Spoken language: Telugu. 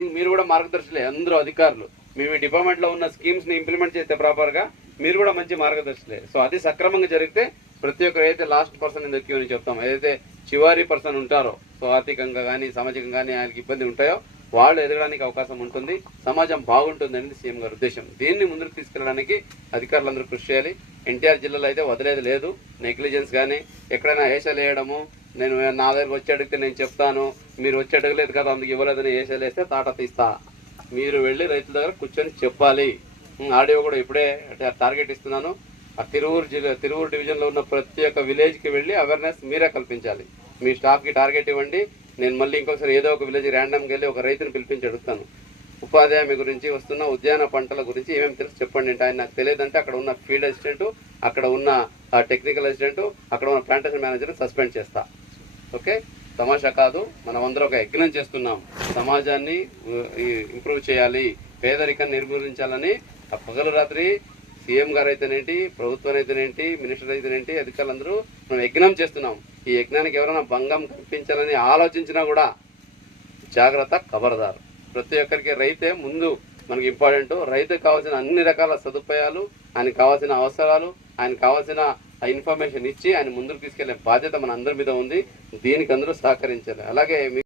మీరు కూడా మార్గదర్శులే, అందరూ అధికారులు. మేము ఈ డిపార్ట్మెంట్లో ఉన్న స్కీమ్స్ని ఇంప్లిమెంట్ చేస్తే ప్రాపర్గా మీరు కూడా మంచి మార్గదర్శులే. సో అది సక్రమంగా జరిగితే ప్రతి ఒక్కరు ఏదైతే last person in the queue అని చెప్తాం, ఏదైతే చివరి పర్సన్ ఉంటారో, సో ఆర్థికంగా కానీ సామాజికంగా కానీ ఆయనకి ఇబ్బంది ఉంటాయో వాళ్ళు ఎదగడానికి అవకాశం ఉంటుంది, సమాజం బాగుంటుంది అనేది సీఎం గారి ఉద్దేశం. దీన్ని ముందుకు తీసుకెళ్ళడానికి అధికారులందరూ కృషి చేయాలి. ఎన్టీఆర్ జిల్లాలో అయితే వదిలేదు లేదు. నెగ్లిజెన్స్ కానీ ఎక్కడైనా ఏషాలు వేయడము, నేను నా దగ్గరకు వచ్చి అడిగితే నేను చెప్తాను, మీరు వచ్చి అడగలేదు కదా అందుకు ఇవ్వలేదని ఏషాలు వేస్తే తాట తీస్తా. మీరు వెళ్ళి రైతుల దగ్గర కూర్చొని చెప్పాలి. ఆడియో కూడా ఇప్పుడే టార్గెట్ ఇస్తున్నాను. ఆ తిరువూరు డివిజన్లో ఉన్న ప్రతి ఒక్క విలేజ్కి వెళ్ళి అవేర్నెస్ మీరే కల్పించాలి. మీ స్టాఫ్కి టార్గెట్ ఇవ్వండి. నేను మళ్ళీ ఇంకొకసారి ఏదో ఒక విలేజ్ ర్యాండమ్కి వెళ్ళి ఒక రైతుని పిలిపించి అడుగుతాను, ఉపాధి హామీ గురించి, వస్తున్న ఉద్యాన పంటల గురించి ఏమేమి తెలుసు చెప్పండి అంటే ఆయన నాకు తెలియదంటే అక్కడ ఉన్న ఫీల్డ్ అసిస్టెంట్, అక్కడ ఉన్న టెక్నికల్ అసిస్టెంట్, అక్కడ ఉన్న ప్లాంటేషన్ మేనేజర్ సస్పెండ్ చేస్తా. ఓకే, తమాషా కాదు. మనం అందరం ఒక యజ్ఞం చేస్తున్నాం. సమాజాన్ని ఇంప్రూవ్ చేయాలి, పేదరికాన్ని నిర్మూలించాలని ఆ పగలు రాత్రి సీఎం గారు అయితేనేంటి, ప్రభుత్వం అయితేనేంటి, మినిస్టర్ అయితేనేంటి, అధికారులందరూ మనం యజ్ఞం చేస్తున్నాం. ఈ యజ్ఞానికి ఎవరైనా భంగం కల్పించాలని ఆలోచించినా కూడా జాగ్రత్త, ఖబర్దార్. ప్రతి ఒక్కరికి రైతే ముందు మనకి ఇంపార్టెంట్. రైతుకు కావాల్సిన అన్ని రకాల సదుపాయాలు, ఆయనకు కావాల్సిన అవసరాలు, ఆయనకు కావాల్సిన ఇన్ఫర్మేషన్ ఇచ్చి ఆయన ముందుకు తీసుకెళ్లే బాధ్యత మన అందరి మీద ఉంది. దీనికి అందరూ సహకరించాలి. అలాగే